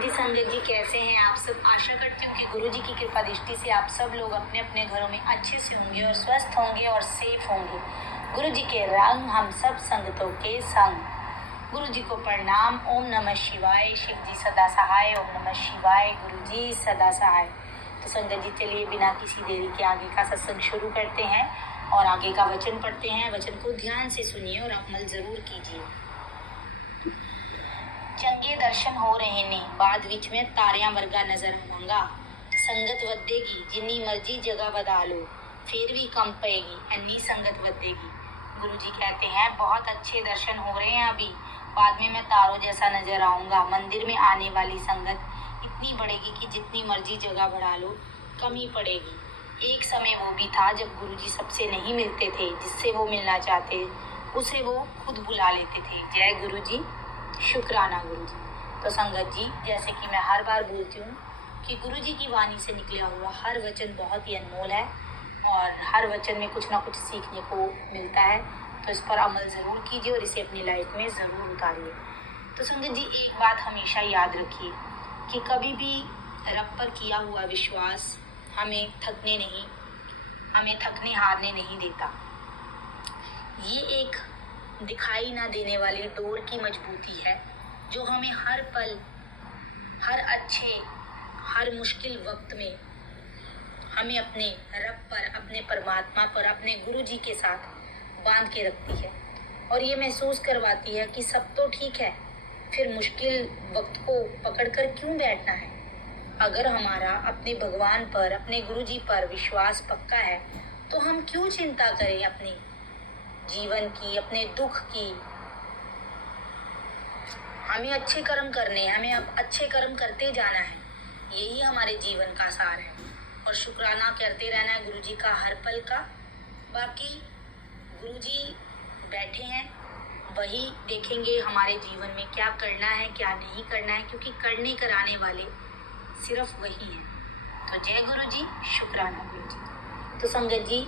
जी संगत जी, कैसे हैं आप सब। आशा करती हूँ कि गुरु जी की कृपा दृष्टि से आप सब लोग अपने अपने घरों में अच्छे से होंगे और स्वस्थ होंगे और सेफ होंगे। गुरु जी के रंग हम सब संगतों के संग। गुरु जी को प्रणाम। ओम नमः शिवाय। शिव जी सदा सहाय। ओम नमः शिवाय। गुरु जी सदा सहाय। तो संगत जी, चलिए बिना किसी देरी के आगे का सत्संग शुरू करते हैं और आगे का वचन पढ़ते हैं। वचन को ध्यान से सुनिए और अमल जरूर कीजिए। चंगे दर्शन हो रहे ने, बाद विच में तारियां वर्गा नजर आवांगा। संगत वधेगी, जिन्नी मर्जी जगह बदा लो, फिर भी कम पएगी, अन्नी संगत वधेगी। गुरु जी कहते हैं बहुत अच्छे दर्शन हो रहे हैं अभी, बाद में मैं तारों जैसा नजर आऊंगा। मंदिर में आने वाली संगत इतनी बढ़ेगी कि जितनी मर्जी जगह बढ़ा लो कम ही पड़ेगी। एक समय वो भी था जब गुरु जी सबसे नहीं मिलते थे, जिससे वो मिलना चाहते उसे वो खुद बुला लेते थे। जय गुरु जी, शुक्राना गुरु जी। तो संगत जी, जैसे कि मैं हर बार बोलती हूँ कि गुरु जी की वाणी से निकला हुआ हर वचन बहुत ही अनमोल है और हर वचन में कुछ ना कुछ सीखने को मिलता है। तो इस पर अमल ज़रूर कीजिए और इसे अपनी लाइफ में ज़रूर उतारिए। तो संगत जी, एक बात हमेशा याद रखिए कि कभी भी रब पर किया हुआ विश्वास हमें थकने हारने नहीं देता। ये एक दिखाई ना देने वाली डोर की मजबूती है जो हमें हर पल, हर अच्छे, हर मुश्किल वक्त में हमें अपने रब पर, अपने परमात्मा पर, अपने गुरु जी के साथ बांध के रखती है और ये महसूस करवाती है कि सब तो ठीक है, फिर मुश्किल वक्त को पकड़कर क्यों बैठना है। अगर हमारा अपने भगवान पर, अपने गुरु जी पर विश्वास पक्का है तो हम क्यों चिंता करें अपने जीवन की, अपने दुख की। हमें अच्छे कर्म करने हैं, हमें अब अच्छे कर्म करते जाना है, यही हमारे जीवन का सार है। और शुक्राना करते रहना है गुरु जी का हर पल का। बाकी गुरु जी बैठे हैं, वही देखेंगे हमारे जीवन में क्या करना है क्या नहीं करना है, क्योंकि करने कराने वाले सिर्फ वही हैं। तो जय गुरु जी, शुक्राना गुरु जी। तो संगत जी,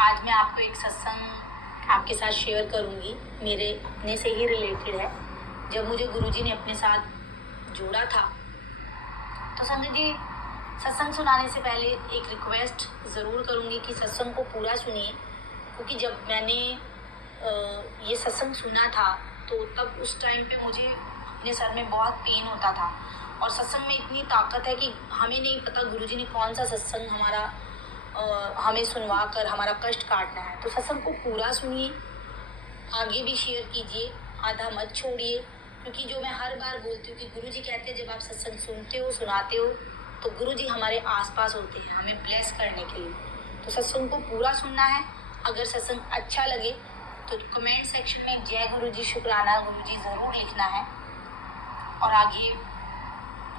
आज मैं आपको एक सत्संग आपके साथ शेयर करूंगी, मेरे अपने से ही रिलेटेड है। जब मुझे गुरुजी ने अपने साथ जोड़ा था, तो संगत जी, सत्संग सुनाने से पहले एक रिक्वेस्ट ज़रूर करूंगी कि सत्संग को पूरा सुनिए, क्योंकि जब मैंने ये सत्संग सुना था तो तब उस टाइम पे मुझे अपने सर में बहुत पेन होता था और सत्संग में इतनी ताकत है कि हमें नहीं पता गुरुजी ने कौन सा सत्संग हमें सुनवा कर हमारा कष्ट काटना है। तो सत्संग को पूरा सुनिए, आगे भी शेयर कीजिए, आधा मत छोड़िए, क्योंकि जो मैं हर बार बोलती हूँ कि गुरुजी कहते हैं जब आप सत्संग सुनते हो, सुनाते हो, तो गुरुजी हमारे आसपास होते हैं हमें ब्लेस करने के लिए। तो सत्संग को पूरा सुनना है। अगर सत्संग अच्छा लगे तो कमेंट सेक्शन में जय गुरु जी, शुक्राना गुरु जी ज़रूर लिखना है और आगे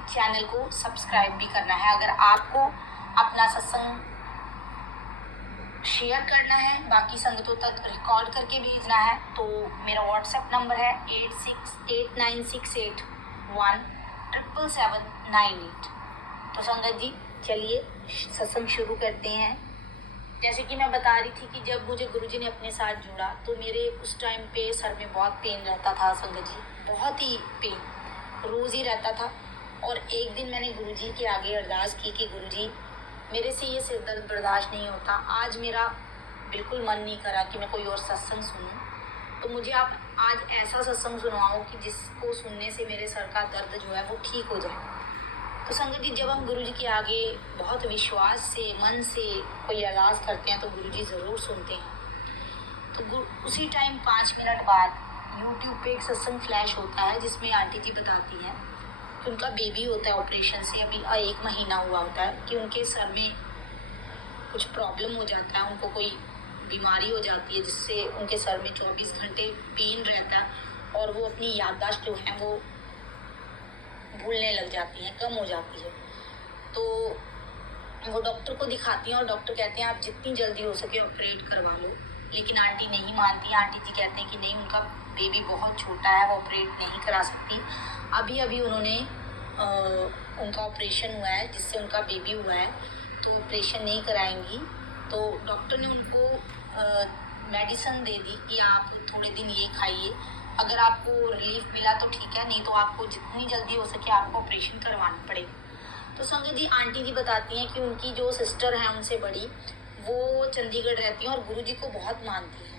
चैनल को सब्सक्राइब भी करना है। अगर आपको अपना सत्संग शेयर करना है, बाकी संगतों तक रिकॉर्ड करके भेजना है, तो मेरा व्हाट्सएप नंबर है 8689617798। तो संगत जी, चलिए सत्संग शुरू करते हैं। जैसे कि मैं बता रही थी कि जब मुझे गुरुजी ने अपने साथ जोड़ा तो मेरे उस टाइम पे सर में बहुत पेन रहता था संगत जी, बहुत ही पेन रोज़ ही रहता था। और एक दिन मैंने गुरुजी के आगे अरदास की कि गुरुजी, मेरे से ये सिर दर्द बर्दाश्त नहीं होता। आज मेरा बिल्कुल मन नहीं करा कि मैं कोई और सत्संग सुनूं, तो मुझे आप आज ऐसा सत्संग सुनवाओ कि जिसको सुनने से मेरे सर का दर्द जो है वो ठीक हो जाए। तो संगत जी, जब हम गुरुजी के आगे बहुत विश्वास से, मन से कोई अरदास करते हैं तो गुरुजी ज़रूर सुनते हैं। तो उसी टाइम 5 मिनट बाद यूट्यूब पे एक सत्संग फ्लैश होता है जिसमें आंटी जी बताती हैं कि उनका बेबी होता है, ऑपरेशन से अभी 1 महीना हुआ होता है, कि उनके सर में कुछ प्रॉब्लम हो जाता है, उनको कोई बीमारी हो जाती है जिससे उनके सर में 24 घंटे पेन रहता है और वो अपनी याददाश्त जो है वो भूलने लग जाती हैं, कम हो जाती है। तो वो डॉक्टर को दिखाती हैं और डॉक्टर कहते हैं आप जितनी जल्दी हो सके ऑपरेट करवा लो, लेकिन आंटी नहीं मानती। आंटी जी कहते हैं कि नहीं, उनका बेबी बहुत छोटा है, वो ऑपरेट नहीं करा सकती। अभी अभी उन्होंने उनका ऑपरेशन हुआ है जिससे उनका बेबी हुआ है, तो ऑपरेशन नहीं कराएंगी। तो डॉक्टर ने उनको मेडिसिन दे दी कि आप थोड़े दिन ये खाइए अगर आपको रिलीफ मिला तो ठीक है, नहीं तो आपको जितनी जल्दी हो सके आपको ऑपरेशन करवाना पड़ेगा। तो संगत जी, आंटी जी बताती हैं कि उनकी जो सिस्टर है उनसे बड़ी, वो चंडीगढ़ रहती हैं और गुरुजी को बहुत मानती हैं।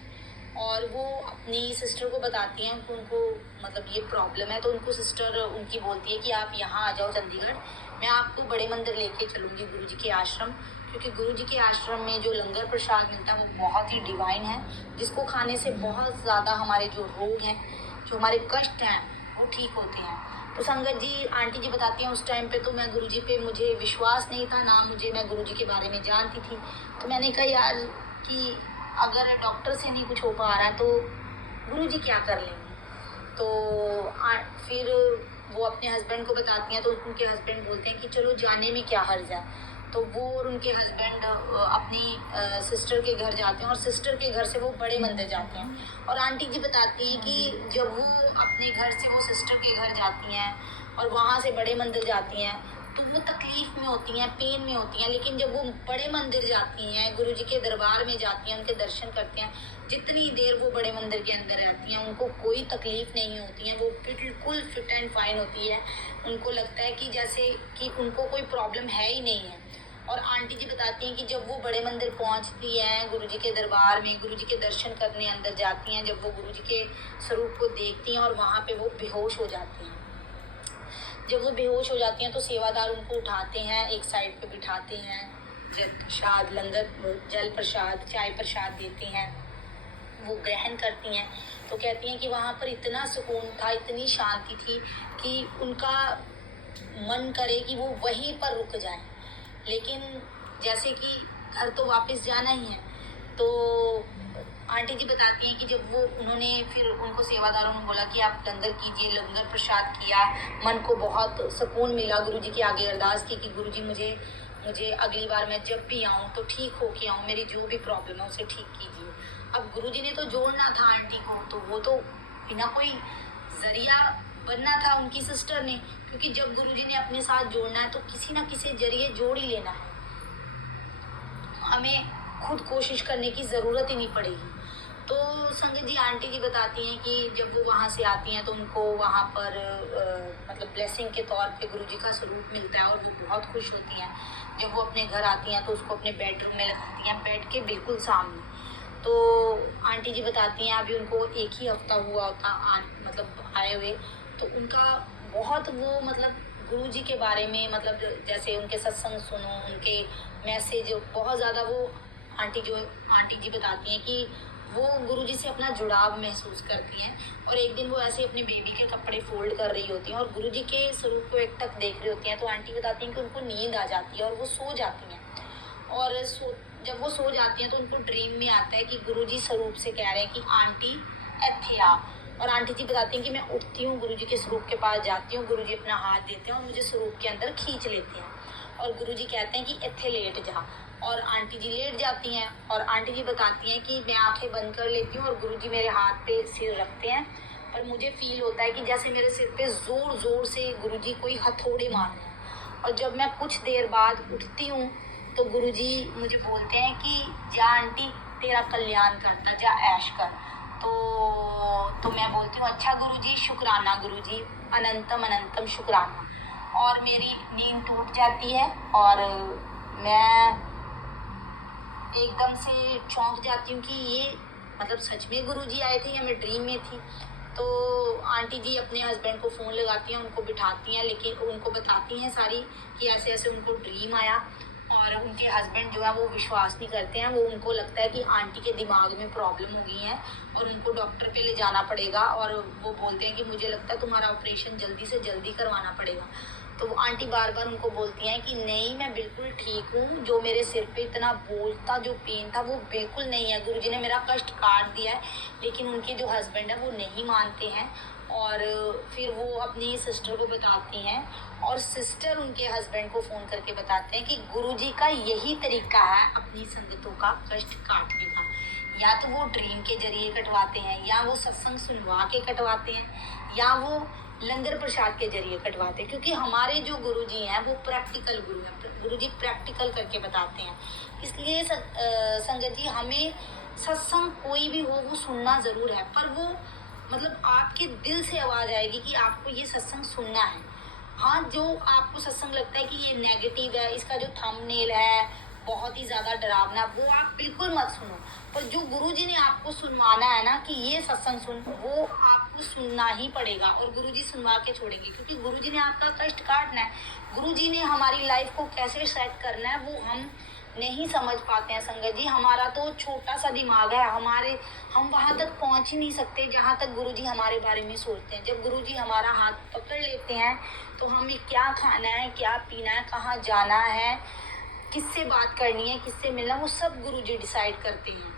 और वो अपनी सिस्टर को बताती हैं कि उनको मतलब ये प्रॉब्लम है, तो उनको सिस्टर उनकी बोलती है कि आप यहाँ आ जाओ चंडीगढ़, मैं आपको बड़े मंदिर लेके चलूँगी गुरुजी के आश्रम, क्योंकि गुरुजी के आश्रम में जो लंगर प्रसाद मिलता है वो बहुत ही डिवाइन है, जिसको खाने से बहुत ज़्यादा हमारे जो रोग हैं, जो हमारे कष्ट हैं, वो ठीक होते हैं। तो संगत जी, आंटी जी बताती हैं उस टाइम पे तो मैं गुरुजी पे मुझे विश्वास नहीं था, ना मैं गुरुजी के बारे में जानती थी। तो मैंने कहा यार कि अगर डॉक्टर से नहीं कुछ हो पा रहा है तो गुरुजी क्या कर लेंगे। तो फिर वो अपने हस्बैंड को बताती हैं, तो उनके हस्बैंड बोलते हैं कि चलो जाने में क्या हर्ज है। तो वो और उनके हस्बैंड अपनी सिस्टर के घर जाते हैं और सिस्टर के घर से वो बड़े मंदिर जाते हैं। और आंटी जी बताती हैं कि जब वो अपने घर से वो सिस्टर के घर जाती हैं और वहाँ से बड़े मंदिर जाती हैं तो वो तकलीफ में होती हैं, पेन में होती हैं, लेकिन जब वो बड़े मंदिर जाती हैं, गुरुजी के दरबार में जाती हैं, उनके दर्शन करते हैं, जितनी देर वो बड़े मंदिर के अंदर रहती हैं उनको कोई तकलीफ नहीं होती है, वो बिल्कुल फिट एंड फाइन होती है। उनको लगता है कि जैसे कि उनको कोई प्रॉब्लम है ही नहीं है। और आंटी जी बताती हैं कि जब वो बड़े मंदिर पहुंचती हैं, गुरुजी के दरबार में गुरुजी के दर्शन करने अंदर जाती हैं, जब वो गुरुजी के स्वरूप को देखती हैं और वहाँ पे वो बेहोश हो जाती हैं। जब वो बेहोश हो जाती हैं तो सेवादार उनको उठाते हैं, एक साइड पे बिठाते हैं, जल प्रसाद, लंगर, जल प्रसाद, चाय प्रसाद देते हैं, वो ग्रहण करती हैं। तो कहती हैं कि वहाँ पर इतना सुकून था, इतनी शांति थी कि उनका मन करे कि वो वहीं पर रुक जाएं। लेकिन जैसे कि घर तो वापस जाना ही है, तो आंटी जी बताती हैं कि जब वो उन्होंने फिर उनको सेवादारों ने बोला कि आप लंगर कीजिए, लंगर प्रसाद किया, मन को बहुत सुकून मिला, गुरुजी के आगे अरदास की कि गुरुजी मुझे अगली बार मैं जब भी आऊँ तो ठीक हो के आऊँ, मेरी जो भी प्रॉब्लम है उसे ठीक कीजिए। अब गुरुजी ने तो जोड़ना था आंटी को, तो वो तो बिना कोई जरिया बनना था उनकी सिस्टर ने, क्योंकि जब गुरुजी ने अपने साथ जोड़ना है तो किसी ना किसी जरिए जोड़ ही लेना है, हमें खुद कोशिश करने की ज़रूरत ही नहीं पड़ेगी। तो संगत जी, आंटी जी बताती हैं कि जब वो वहाँ से आती हैं तो उनको वहाँ पर मतलब ब्लेसिंग के तौर पे गुरुजी का स्वरूप मिलता है और वो बहुत खुश होती हैं। जब वो अपने घर आती हैं तो उसको अपने बेडरूम में लगाती हैं, बेड के बिल्कुल सामने। तो आंटी जी बताती हैं अभी उनको एक ही हफ्ता हुआ होता मतलब आए हुए, तो उनका बहुत वो मतलब गुरुजी के बारे में, मतलब जैसे उनके सत्संग सुनो, उनके मैसेज बहुत ज़्यादा वो आंटी जी बताती हैं कि वो गुरुजी से अपना जुड़ाव महसूस करती हैं। और एक दिन वो ऐसे अपने बेबी के कपड़े फोल्ड कर रही होती हैं और गुरुजी के स्वरूप को एक तक देख रही होती हैं, तो आंटी बताती हैं कि उनको नींद आ जाती है और वो सो जाती हैं। और जब वो सो जाती हैं तो उनको ड्रीम में आता है कि गुरुजी स्वरूप से कह रहे हैं कि आंटी इत्थे आ। और आंटी जी बताती हैं कि मैं उठती हूँ, गुरुजी के स्वरूप के पास जाती हूँ, गुरुजी अपना हाथ देते हैं और मुझे स्वरूप के अंदर खींच लेते हैं और गुरुजी कहते हैं कि इत्थे लेट जा। और आंटी जी लेट जाती हैं और आंटी जी बताती हैं कि मैं आंखें बंद कर लेती हूँ और गुरुजी मेरे हाथ पे सिर रखते हैं, पर मुझे फील होता है कि जैसे मेरे सिर पे ज़ोर ज़ोर से गुरुजी कोई हथौड़े मार रहे हैं। और जब मैं कुछ देर बाद उठती हूँ तो गुरुजी मुझे बोलते हैं कि जा आंटी, तेरा कल्याण करता, जा ऐश कर। तो मैं बोलती हूँ अच्छा गुरुजी, शुक्राना गुरुजी, अनंतम अनंतम शुक्राना। और मेरी नींद टूट जाती है और मैं एकदम से चौंक जाती हूँ कि ये मतलब सच में गुरुजी आए थे या मैं ड्रीम में थी। तो आंटी जी अपने हस्बैंड को फ़ोन लगाती हैं, उनको बिठाती हैं, लेकिन उनको बताती हैं सारी कि ऐसे ऐसे उनको ड्रीम आया। और उनके हस्बैंड जो है वो विश्वास नहीं करते हैं, वो उनको लगता है कि आंटी के दिमाग में प्रॉब्लम हो गई है और उनको डॉक्टर पे ले जाना पड़ेगा। और वो बोलते हैं कि मुझे लगता है तुम्हारा ऑपरेशन जल्दी से जल्दी करवाना पड़ेगा। तो वो आंटी बार बार उनको बोलती हैं कि नहीं, मैं बिल्कुल ठीक हूँ, जो मेरे सिर पे इतना बोझ था, जो पेन था, वो बिल्कुल नहीं है, गुरुजी ने मेरा कष्ट काट दिया है। लेकिन उनके जो हस्बैंड है वो नहीं मानते हैं और फिर वो अपनी सिस्टर को बताती हैं और सिस्टर उनके हस्बैंड को फ़ोन करके बताते हैं कि गुरुजी का यही तरीका है अपनी संगतों का कष्ट काटने का। या तो वो ड्रीम के जरिए कटवाते हैं, या वो सत्संग सुनवा के कटवाते हैं, या वो लंगर प्रसाद के जरिए कटवाते हैं। क्योंकि हमारे जो गुरुजी हैं वो प्रैक्टिकल गुरु हैं, गुरुजी प्रैक्टिकल करके बताते हैं। इसलिए संगत जी, हमें सत्संग कोई भी हो वो सुनना ज़रूर है, पर वो मतलब आपके दिल से आवाज़ आएगी कि आपको ये सत्संग सुनना है। हाँ, जो आपको सत्संग लगता है कि ये नेगेटिव है, इसका जो थंबनेल है बहुत ही ज़्यादा डरावना, वो आप बिल्कुल मत सुनो। पर जो गुरुजी ने आपको सुनवाना है ना कि ये सत्संग सुन, वो आपको सुनना ही पड़ेगा और गुरुजी सुनवा के छोड़ेंगे, क्योंकि गुरुजी ने आपका कष्ट काटना है। गुरुजी ने हमारी लाइफ को कैसे सेट करना है वो हम नहीं समझ पाते हैं संगत जी। हमारा तो छोटा सा दिमाग है, हम वहां तक पहुंच ही नहीं सकते जहां तक गुरुजी हमारे बारे में सोचते हैं। जब गुरुजी हमारा हाथ पकड़ लेते हैं तो हमें क्या खाना है, क्या पीना है, कहाँ जाना है, किससे बात करनी है, किससे मिलना, वो सब गुरुजी डिसाइड करते हैं।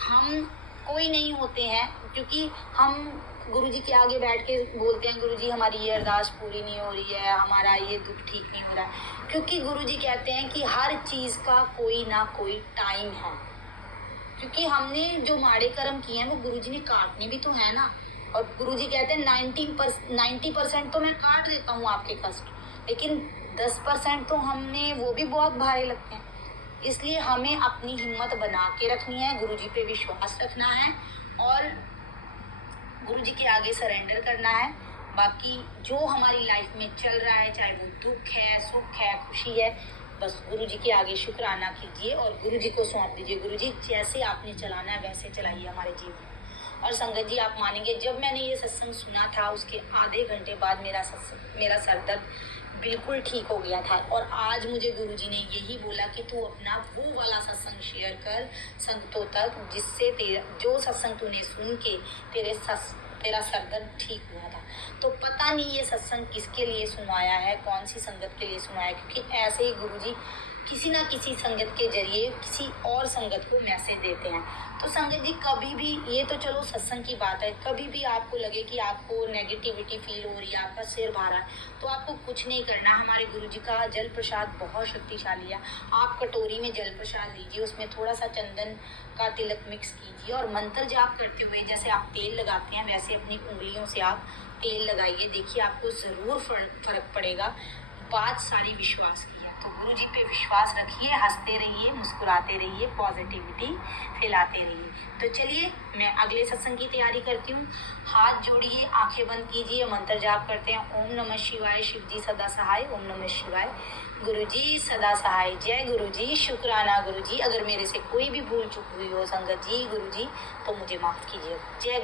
हम कोई नहीं होते हैं, क्योंकि हम गुरुजी के आगे बैठ के बोलते हैं गुरुजी हमारी ये अरदास पूरी नहीं हो रही है, हमारा ये दुख ठीक नहीं हो रहा है, क्योंकि गुरुजी कहते हैं कि हर चीज़ का कोई ना कोई टाइम है। क्योंकि हमने जो माड़े कर्म किए हैं वो गुरुजी ने काटने भी तो है ना। और गुरुजी कहते हैं 90% तो मैं काट देता हूँ आपके कष्ट, लेकिन 10% तो हमने वो भी बहुत भारे लगते हैं। इसलिए हमें अपनी हिम्मत बना के रखनी है, गुरुजी पे विश्वास रखना है और गुरुजी के आगे सरेंडर करना है। बाकी जो हमारी लाइफ में चल रहा है, चाहे वो दुख है, सुख है, खुशी है, बस गुरुजी के आगे शुक्राना कीजिए और गुरुजी को सौंप दीजिए। गुरुजी जैसे आपने चलाना है वैसे चलाइए हमारे जीवन। और संगत जी आप मानेंगे, जब मैंने ये सत्संग सुना था उसके आधे घंटे बाद मेरा सर दर्द बिल्कुल ठीक हो गया था। और आज मुझे गुरुजी ने यही बोला कि तू अपना वो वाला सत्संग शेयर कर संगतों तक, जिससे जो सत्संग तूने सुन के तेरा सर दर्द ठीक हुआ था। तो पता नहीं ये सत्संग किसके लिए सुनवाया है, कौन सी संगत के लिए सुनवाया है, क्योंकि ऐसे ही गुरुजी किसी ना किसी संगत के जरिए किसी और संगत को मैसेज देते हैं। तो संगत जी कभी भी, ये तो चलो सत्संग की बात है, कभी भी आपको लगे कि आपको नेगेटिविटी फील हो रही है, आपका सिर भारा है, तो आपको कुछ नहीं करना। हमारे गुरुजी का जल प्रसाद बहुत शक्तिशाली है। आप कटोरी में जल प्रसाद लीजिए, उसमें थोड़ा सा चंदन का तिलक मिक्स कीजिए और मंत्र जाप करते हुए जैसे आप तेल लगाते हैं वैसे अपनी उंगलियों से आप तेल लगाइए। देखिए आपको ज़रूर फर्क पड़ेगा। बात सारी विश्वास की है, तो गुरुजी पे विश्वास रखिए, हंसते रहिए, मुस्कुराते रहिए, पॉजिटिविटी फैलाते रहिए। तो चलिए मैं अगले सत्संग की तैयारी करती हूँ। हाथ जोड़िए, आंखें बंद कीजिए, मंत्र जाप करते हैं। ओम नमः शिवाय, शिव जी सदा सहाय। ओम नमः शिवाय, गुरुजी सदा सहाय। जय गुरुजी, शुक्राना गुरुजी। अगर मेरे से कोई भी भूल चूक हुई हो संगत जी, गुरुजी, तो मुझे माफ कीजिए। जय